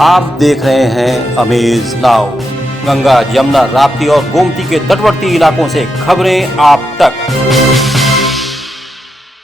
आप देख रहे हैं अमेज नाउ। गंगा, यमुना, राप्ती और गोमती के तटवर्ती इलाकों से खबरें आप तक।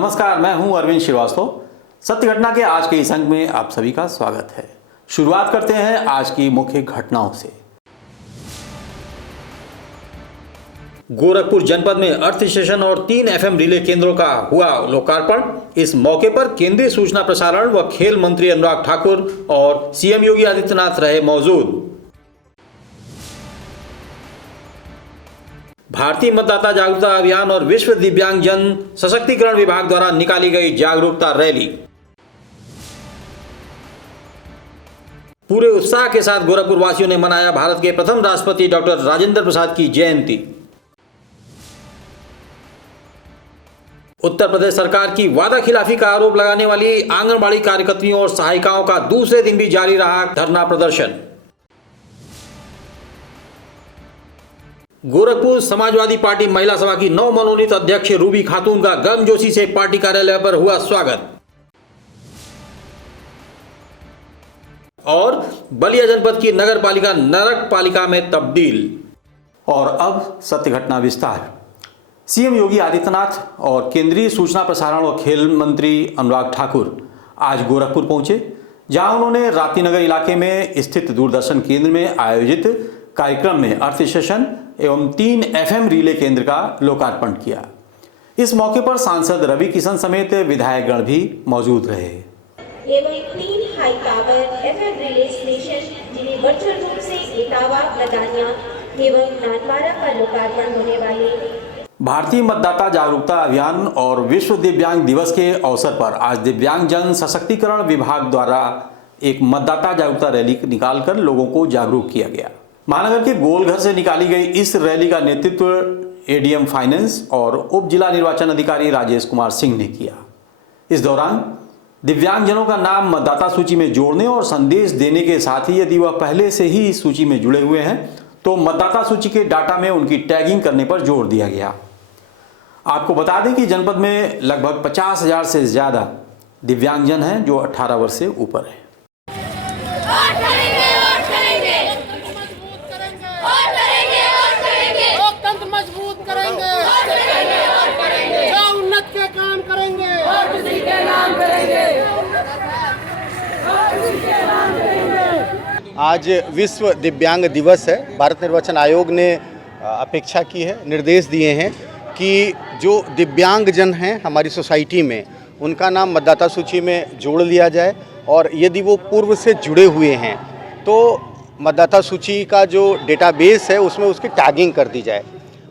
नमस्कार, मैं हूं अरविंद श्रीवास्तव। सत्य घटना के आज के इस अंक में आप सभी का स्वागत है। शुरुआत करते हैं आज की मुख्य घटनाओं से। गोरखपुर जनपद में अर्थ स्टेशन और 3 FM रिले केंद्रों का हुआ लोकार्पण। इस मौके पर केंद्रीय सूचना प्रसारण व खेल मंत्री अनुराग ठाकुर और सीएम योगी आदित्यनाथ रहे मौजूद। भारतीय मतदाता जागरूकता अभियान और विश्व दिव्यांग जन सशक्तिकरण विभाग द्वारा निकाली गई जागरूकता रैली। पूरे उत्साह के साथ गोरखपुर वासियों ने मनाया भारत के प्रथम राष्ट्रपति डॉक्टर राजेंद्र प्रसाद की जयंती। उत्तर प्रदेश सरकार की वादा खिलाफी का आरोप लगाने वाली आंगनबाड़ी कार्यकर्तियों और सहायिकाओं का दूसरे दिन भी जारी रहा धरना प्रदर्शन। गोरखपुर समाजवादी पार्टी महिला सभा की नव मनोनीत अध्यक्ष रूबी खातून का गर्मजोशी से पार्टी कार्यालय पर हुआ स्वागत। और बलिया जनपद की नगर पालिका नरक पालिका में तब्दील। और अब सत्य घटना विस्तार। सीएम योगी आदित्यनाथ और केंद्रीय सूचना प्रसारण और खेल मंत्री अनुराग ठाकुर आज गोरखपुर पहुंचे, जहां उन्होंने राप्ती नगर इलाके में स्थित दूरदर्शन केंद्र में आयोजित कार्यक्रम में अर्थ स्टेशन एवं 3 FM रिले केंद्र का लोकार्पण किया। इस मौके पर सांसद रवि किशन समेत विधायकगण भी मौजूद रहे। एवं 3 high power FM relay station जिन्हें वर्चुअल रूप से इटावा, लदानिया एवं नानपारा का लोकार्पण होने वाले। भारतीय मतदाता जागरूकता अभियान और विश्व दिव्यांग दिवस के अवसर पर आज दिव्यांग जन सशक्तिकरण विभाग द्वारा एक मतदाता जागरूकता रैली निकालकर लोगों को जागरूक किया गया। महानगर के गोलघर से निकाली गई इस रैली का नेतृत्व एडीएम फाइनेंस और उप जिला निर्वाचन अधिकारी राजेश कुमार सिंह ने किया। इस दौरान दिव्यांगजनों का नाम मतदाता सूची में जोड़ने और संदेश देने के साथ ही यदि वह पहले से ही इस सूची में जुड़े हुए हैं तो मतदाता सूची के डाटा में उनकी टैगिंग करने पर जोर दिया गया। आपको बता दें कि जनपद में लगभग 50,000 से ज्यादा दिव्यांगजन हैं जो 18 वर्ष से ऊपर हैं। लोकतंत्र मजबूत करेंगे, जो उन्नत के काम करेंगे, और किसी के नाम करेंगे। आज विश्व दिव्यांग दिवस है। भारत निर्वाचन आयोग ने अपेक्षा की है, निर्देश दिए हैं कि जो दिव्यांगजन हैं हमारी सोसाइटी में उनका नाम मतदाता सूची में जोड़ लिया जाए और यदि वो पूर्व से जुड़े हुए हैं तो मतदाता सूची का जो डेटाबेस है उसमें उसकी टैगिंग कर दी जाए।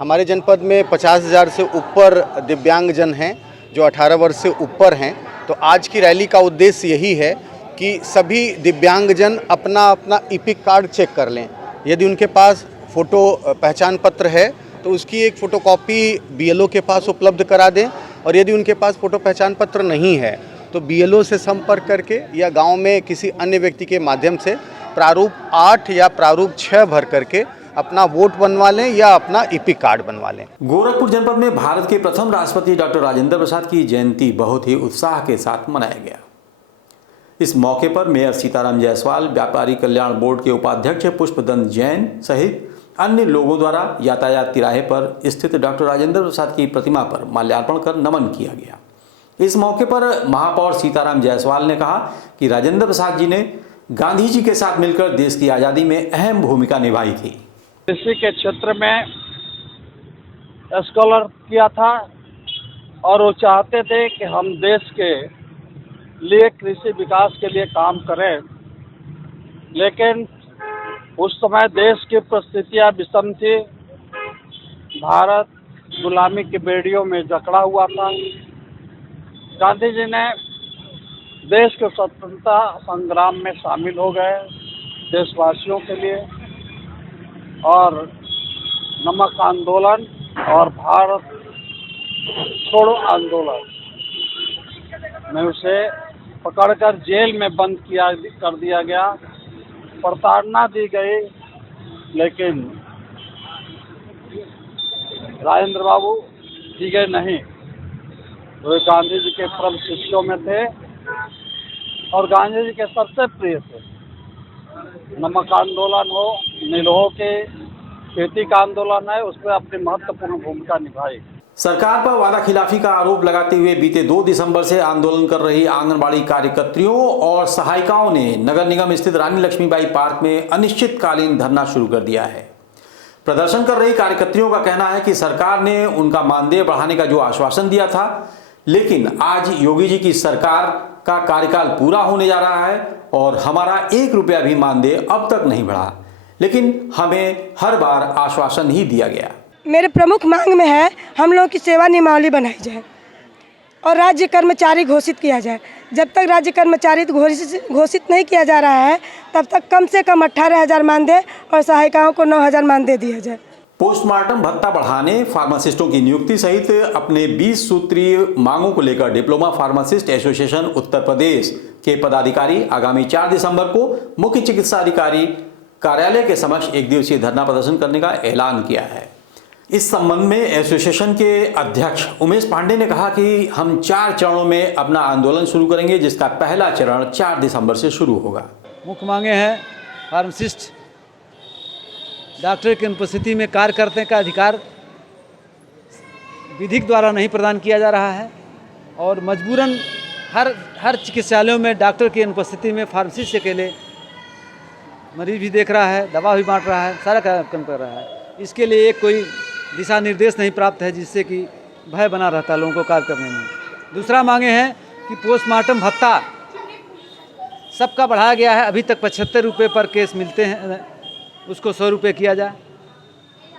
हमारे जनपद में 50,000 से ऊपर दिव्यांगजन हैं जो 18 वर्ष से ऊपर हैं। तो आज की रैली का उद्देश्य यही है कि सभी दिव्यांगजन अपना अपना ईपिक कार्ड चेक कर लें। यदि उनके पास फ़ोटो पहचान पत्र है तो उसकी एक फ़ोटोकॉपी बीएलओ के पास उपलब्ध करा दें और यदि उनके पास फ़ोटो पहचान पत्र नहीं है तो बीएलओ से संपर्क करके या गांव में किसी अन्य व्यक्ति के माध्यम से प्रारूप 8 या प्रारूप 6 भर करके अपना वोट बनवा लें या अपना ईपिक कार्ड बनवा लें। गोरखपुर जनपद में भारत के प्रथम राष्ट्रपति डॉक्टर राजेंद्र प्रसाद की जयंती बहुत ही उत्साह के साथ मनाया गया। इस मौके पर मेयर सीताराम जायसवाल, व्यापारी कल्याण बोर्ड के उपाध्यक्ष पुष्पदंत जैन सहित अन्य लोगों द्वारा यातायात तिराहे पर स्थित डॉक्टर राजेंद्र प्रसाद की प्रतिमा पर माल्यार्पण कर नमन किया गया। इस मौके पर महापौर सीताराम जायसवाल ने कहा कि राजेंद्र प्रसाद जी ने गांधी जी के साथ मिलकर देश की आज़ादी में अहम भूमिका निभाई थी। कृषि के क्षेत्र में स्कॉलर किया था और वो चाहते थे कि हम देश के लिए कृषि विकास के लिए काम करें, लेकिन उस समय देश की परिस्थितियाँ विषम थी। भारत गुलामी की बेड़ियों में जकड़ा हुआ था। गांधी जी ने देश के स्वतंत्रता संग्राम में शामिल हो गए देशवासियों के लिए और नमक आंदोलन और भारत छोड़ो आंदोलन में उसे पकड़कर जेल में बंद कर दिया गया, प्रताड़ना दी गई, लेकिन राजेंद्र बाबू दिए नहीं। वे गांधी जी के परम शिष्यों में थे और गांधी जी के सबसे प्रिय थे। नमक आंदोलन हो, नीलों के खेती का आंदोलन है, उसमें अपनी महत्वपूर्ण भूमिका निभाई। सरकार पर वादा खिलाफी का आरोप लगाते हुए बीते 2 दिसंबर से आंदोलन कर रही आंगनबाड़ी कार्यकर्तियों और सहायिकाओं ने नगर निगम स्थित रानी लक्ष्मीबाई पार्क में अनिश्चितकालीन धरना शुरू कर दिया है। प्रदर्शन कर रही कार्यकर्तियों का कहना है कि सरकार ने उनका मानदेय बढ़ाने का जो आश्वासन दिया था, लेकिन आज योगी जी की सरकार का कार्यकाल पूरा होने जा रहा है और हमारा 1 रुपया भी मानदेय अब तक नहीं बढ़ा, लेकिन हमें हर बार आश्वासन ही दिया गया। मेरे प्रमुख मांग में है हम लोगों की सेवा नियमावली बनाई जाए और राज्य कर्मचारी घोषित किया जाए। जब तक राज्य कर्मचारी घोषित नहीं किया जा रहा है तब तक कम से कम 18,000 मानदेय और सहायिकाओं को 9,000 मानदेय दिया जाए। पोस्टमार्टम भत्ता बढ़ाने, फार्मासिस्टों की नियुक्ति सहित अपने 20 सूत्रीय मांगों को लेकर diploma pharmacist association Uttar Pradesh के पदाधिकारी आगामी 4 दिसंबर को मुख्य चिकित्सा अधिकारी कार्यालय के समक्ष 1 दिवसीय धरना प्रदर्शन करने का ऐलान किया है। इस संबंध में एसोसिएशन के अध्यक्ष उमेश पांडे ने कहा कि हम 4 चरणों में अपना आंदोलन शुरू करेंगे, जिसका पहला चरण 4 दिसंबर से शुरू होगा। मुख्य मांगे हैं फार्मासिस्ट डॉक्टर की अनुपस्थिति में कार्य करने का अधिकार विधिक द्वारा नहीं प्रदान किया जा रहा है और मजबूरन हर चिकित्सालयों में डॉक्टर की अनुपस्थिति में फार्मासिस्ट अकेले मरीज भी देख रहा है, दवा भी बांट रहा है, सारा काम कर रहा है। इसके लिए एक कोई दिशा निर्देश नहीं प्राप्त है, जिससे कि भय बना रहता है लोगों को कार्य करने में। दूसरा मांगे हैं कि पोस्टमार्टम भत्ता सबका बढ़ाया गया है, अभी तक 75 रुपये पर केस मिलते हैं, उसको 100 रुपये किया जाए।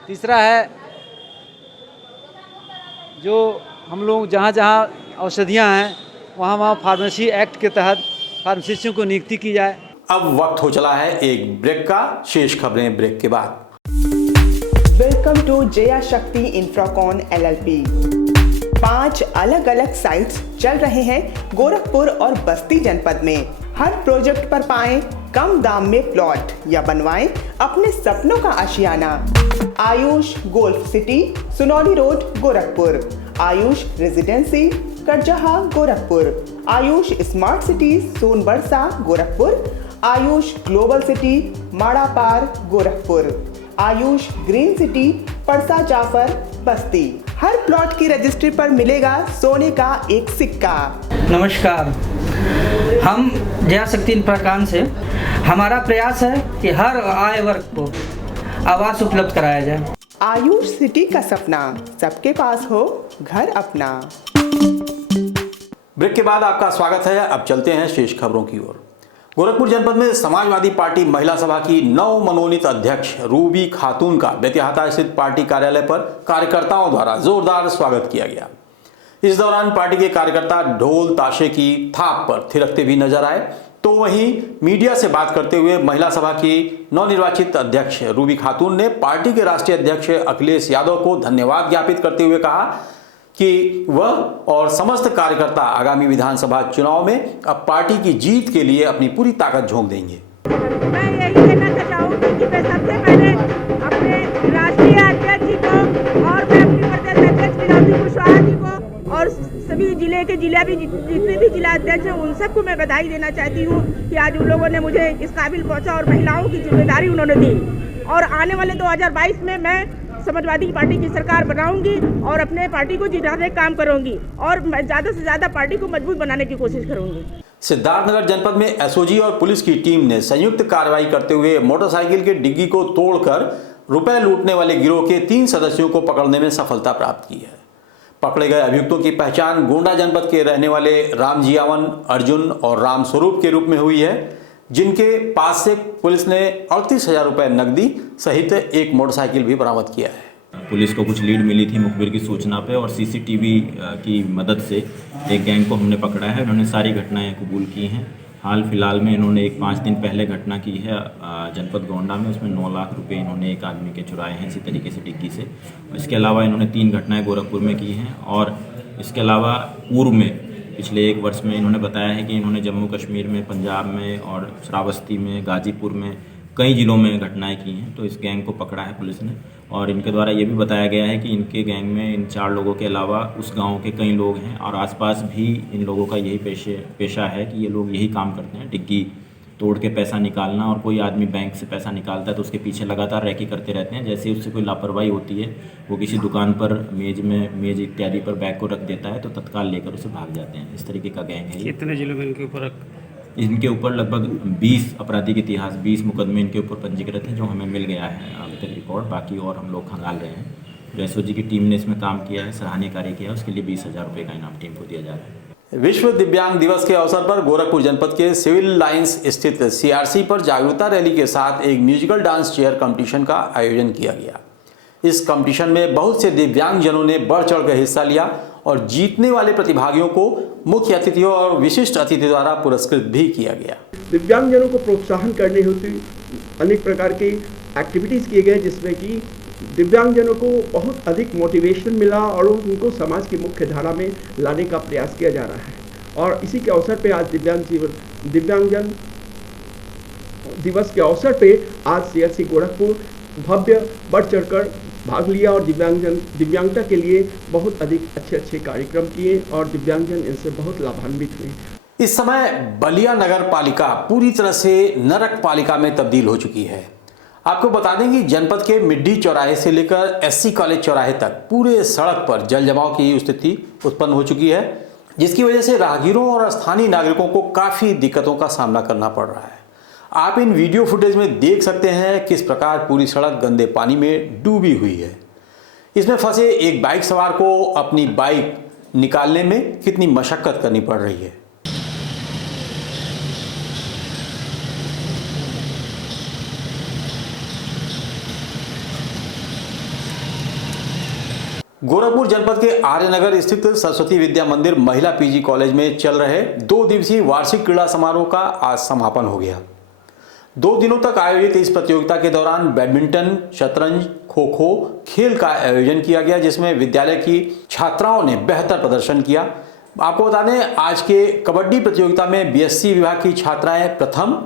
तीसरा है जो हम लोग जहाँ औषधियाँ हैं वहाँ फार्मेसी एक्ट के तहत फार्मासिस्टों को नियुक्ति की जाए। अब वक्त हो चला है एक ब्रेक का। शेष खबरें ब्रेक के बाद। वेलकम टू जया शक्ति इंफ्राकॉन LLP। 5 अलग अलग साइट्स चल रहे हैं गोरखपुर और बस्ती जनपद में। हर प्रोजेक्ट पर पाएं कम दाम में प्लॉट या बनवाएं अपने सपनों का आशियाना। Ayush golf city, Sunauli road, Gorakhpur. Ayush residency, Karjaha, Gorakhpur. Ayush smart city, Sonbarsa, Gorakhpur. Ayush global city, Marapar, Gorakhpur. Ayush green city, Parsa Jafar, Basti. हर प्लॉट की रजिस्ट्री पर मिलेगा सोने का एक सिक्का। नमस्कार, हम जया शक्ति इंफ्राकॉन से। हमारा प्रयास है कि हर आय वर्ग को आवास उपलब्ध कराया जाए। आयुष सिटी का सपना, सबके पास हो घर अपना। ब्रेक के बाद आपका स्वागत है। अब चलते हैं शेष खबरों की ओर। गोरखपुर जनपद में समाजवादी पार्टी महिला सभा की नव मनोनीत अध्यक्ष रूबी खातून का बेतिहाता स्थित पार्टी कार्यालय पर कार्यकर्ताओं द्वारा जोरदार स्वागत किया गया। इस दौरान पार्टी के कार्यकर्ता ढोल ताशे की थाप पर थिरकते भी नजर आए, तो वहीं मीडिया से बात करते हुए महिला सभा की नवनिर्वाचित अध्यक्ष रूबी खातून ने पार्टी के राष्ट्रीय अध्यक्ष अखिलेश यादव को धन्यवाद ज्ञापित करते हुए कहा कि वह और समस्त कार्यकर्ता आगामी विधानसभा चुनाव में अब पार्टी की जीत के लिए अपनी पूरी ताकत झोंक देंगे। मैं यही कहना चाहूँगी कि मैं सबसे पहले अपने राष्ट्रीय अध्यक्ष जी को और मैं अपनी प्रदेश अध्यक्ष विराजी कुशवाहा जी को और सभी जिले के जितने भी जिला अध्यक्ष हैं उन सबको मैं बधाई देना चाहती हूँ कि आज उन लोगों ने मुझे इस काबिल पहुँचा और महिलाओं की जिम्मेदारी उन्होंने दी। और आने वाले 2022 में मैं समाजवादी पार्टी की सरकार बनाऊंगी और अपने पार्टी को जिताने का काम करूंगी और मैं ज़्यादा से ज़्यादा पार्टी को मजबूत बनाने की कोशिश करूंगी। सिद्धार्थनगर जनपद में एसओजी और पुलिस की टीम ने संयुक्त कार्रवाई करते हुए मोटरसाइकिल के डिग्गी को तोड़कर रुपए लूटने वाले गिरोह के 3 सदस्यों को पकड़ने में सफलता प्राप्त की है। पकड़े गए अभियुक्तों की पहचान गोंडा जनपद के रहने वाले रामजियावन, अर्जुन और रामस्वरूप के रूप में हुई है, जिनके पास से पुलिस ने 38,000 रुपए नकदी सहित एक मोटरसाइकिल भी बरामद किया है। पुलिस को कुछ लीड मिली थी मुखबिर की सूचना पे और सीसीटीवी की मदद से एक गैंग को हमने पकड़ा है। उन्होंने सारी घटनाएं कबूल की हैं। हाल फिलहाल में इन्होंने एक 5 दिन पहले घटना की है जनपद गोंडा में, उसमें 9 लाख रुपए इन्होंने एक आदमी के चुराए हैं इसी तरीके से डिग्गी से। इसके अलावा इन्होंने 3 घटनाएँ गोरखपुर में की हैं और इसके अलावा पूर्व में पिछले 1 वर्ष में इन्होंने बताया है कि इन्होंने जम्मू कश्मीर में, पंजाब में और श्रावस्ती में, गाजीपुर में कई ज़िलों में घटनाएं की हैं। तो इस गैंग को पकड़ा है पुलिस ने और इनके द्वारा ये भी बताया गया है कि इनके गैंग में इन 4 लोगों के अलावा उस गांव के कई लोग हैं और आसपास भी इन लोगों का यही पेशा है कि ये लोग यही काम करते हैं, डिग्गी तोड़ के पैसा निकालना, और कोई आदमी बैंक से पैसा निकालता है तो उसके पीछे लगातार रैकी करते रहते हैं। जैसे उससे कोई लापरवाही होती है, वो किसी दुकान पर मेज इत्यादि पर बैग को रख देता है तो तत्काल लेकर उसे भाग जाते हैं। इस तरीके का गैंग है। कितने जिलों में इनके ऊपर लगभग 20 आपराधिक इतिहास, 20 मुकदमे इनके ऊपर पंजीकृत हैं, जो हमें मिल गया है अभी तक रिकॉर्ड। बाकी और हम लोग खंगाल रहे हैं। जो एसओजी की टीम ने इसमें काम किया है, सराहनीय कार्य किया है, उसके लिए 20,000 रुपये का इनाम टीम को दिया जा रहा है। विश्व दिव्यांग दिवस के अवसर पर गोरखपुर जनपद के सिविल लाइंस स्थित सीआरसी पर जागरूकता रैली के साथ एक म्यूजिकल डांस चेयर कंपटीशन का आयोजन किया गया। इस कंपटीशन में बहुत से दिव्यांगजनों ने बढ़ चढ़कर हिस्सा लिया और जीतने वाले प्रतिभागियों को मुख्य अतिथियों और विशिष्ट अतिथि द्वारा पुरस्कृत भी किया गया। दिव्यांगजनों को प्रोत्साहन करने हेतु अनेक प्रकार के एक्टिविटीज़ किए गए, जिसमें कि दिव्यांगजनों को बहुत अधिक मोटिवेशन मिला और उनको समाज की मुख्य धारा में लाने का प्रयास किया जा रहा है। और इसी के अवसर पे आज दिव्यांगजन दिवस के अवसर पे आज सीआरसी गोरखपुर भव्य बढ़ चढ़कर भाग लिया और दिव्यांगता के लिए बहुत अधिक अच्छे कार्यक्रम किए और दिव्यांगजन इनसे बहुत लाभान्वित हुए। इस समय बलिया नगर पालिका पूरी तरह से नरक पालिका में तब्दील हो चुकी है। आपको बता दें कि जनपद के मिड्डी चौराहे से लेकर एससी कॉलेज चौराहे तक पूरे सड़क पर जल जमाव की स्थिति उत्पन्न हो चुकी है, जिसकी वजह से राहगीरों और स्थानीय नागरिकों को काफ़ी दिक्कतों का सामना करना पड़ रहा है। आप इन वीडियो फुटेज में देख सकते हैं किस प्रकार पूरी सड़क गंदे पानी में डूबी हुई है। इसमें फंसे एक बाइक सवार को अपनी बाइक निकालने में कितनी मशक्कत करनी पड़ रही है। गोरखपुर जनपद के आर्यनगर स्थित सरस्वती विद्या मंदिर महिला पीजी कॉलेज में चल रहे 2 दिवसीय वार्षिक क्रीड़ा समारोह का आज समापन हो गया। 2 दिनों तक आयोजित इस प्रतियोगिता के दौरान बैडमिंटन, शतरंज, खो-खो खेल का आयोजन किया गया, जिसमें विद्यालय की छात्राओं ने बेहतर प्रदर्शन किया। आपको बता दें, आज के कबड्डी प्रतियोगिता में बीएससी विभाग की छात्राएं प्रथम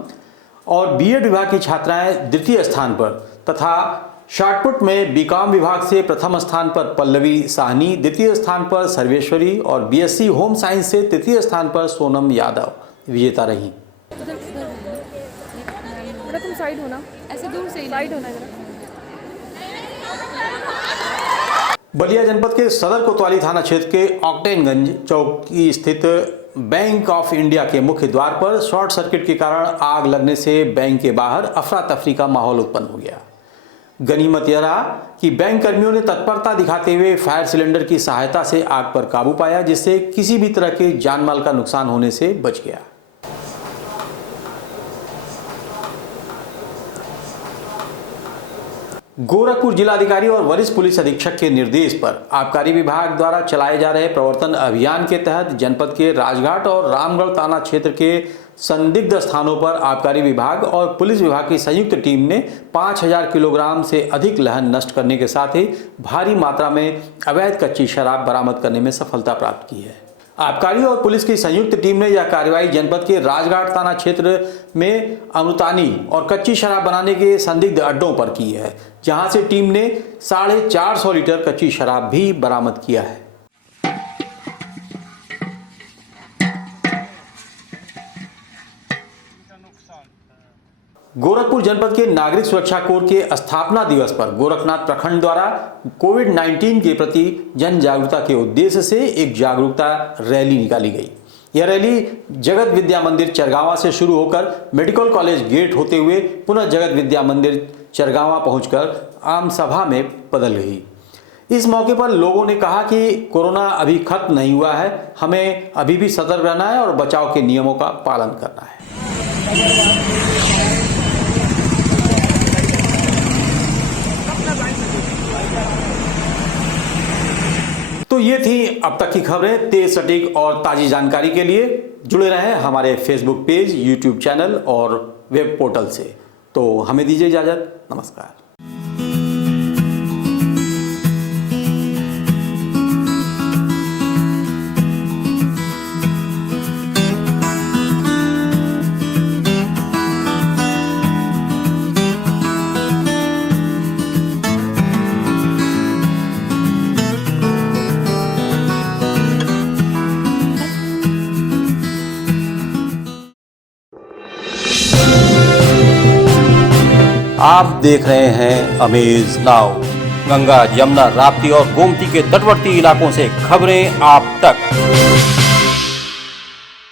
और बीएड विभाग की छात्राएं द्वितीय स्थान पर तथा शॉटपुट में बीकॉम विभाग से प्रथम स्थान पर पल्लवी साहनी, द्वितीय स्थान पर सर्वेश्वरी और बीएससी होम साइंस से तृतीय स्थान पर सोनम यादव विजेता रहीं। तुम साइड होना, ऐसे दूर से साइड होना जरा। बलिया जनपद के सदर कोतवाली थाना क्षेत्र के ऑक्टेनगंज चौकी स्थित बैंक ऑफ इंडिया के मुख्य द्वार पर शॉर्ट सर्किट के कारण आग लगने से बैंक के बाहर अफरा तफरी का माहौल उत्पन्न हो गया। गनीमत यह रहा कि बैंक कर्मियों ने तत्परता दिखाते हुए फायर सिलेंडर की सहायता से आग पर काबू पाया, जिससे किसी भी तरह के जानमाल का नुकसान होने से बच गया। गोरखपुर जिलाधिकारी और वरिष्ठ पुलिस अधीक्षक के निर्देश पर आबकारी विभाग द्वारा चलाए जा रहे प्रवर्तन अभियान के तहत जनपद के राजघाट और रामगढ़ थाना क्षेत्र के संदिग्ध स्थानों पर आबकारी विभाग और पुलिस विभाग की संयुक्त टीम ने 5000 किलोग्राम से अधिक लहन नष्ट करने के साथ ही भारी मात्रा में अवैध कच्ची शराब बरामद करने में सफलता प्राप्त की है। आबकारी और पुलिस की संयुक्त टीम ने यह कार्रवाई जनपद के राजघाट थाना क्षेत्र में अमृतानी और कच्ची शराब बनाने के संदिग्ध अड्डों पर की है, जहां से टीम ने 450 लीटर कच्ची शराब भी बरामद किया है। गोरखपुर जनपद के नागरिक सुरक्षा कोर के स्थापना दिवस पर गोरखनाथ प्रखंड द्वारा कोविड-19 के प्रति जन जागरूकता के उद्देश्य से एक जागरूकता रैली निकाली गई। यह रैली जगत विद्या मंदिर चरगावा से शुरू होकर मेडिकल कॉलेज गेट होते हुए पुनः जगत विद्या मंदिर चरगावा पहुंचकर आम सभा में बदल गई। इस मौके पर लोगों ने कहा कि कोरोना अभी खत्म नहीं हुआ है, हमें अभी भी सतर्क रहना है और बचाव के नियमों का पालन करना है। तो ये थी अब तक की खबरें। तेज, सटीक और ताजी जानकारी के लिए जुड़े रहें हमारे फेसबुक पेज, यूट्यूब चैनल और वेब पोर्टल से। तो हमें दीजिए इजाजत। नमस्कार। आप देख रहे हैं अमेज नाउ। गंगा, यमुना, राप्ती और गोमती के तटवर्ती इलाकों से खबरें आप तक।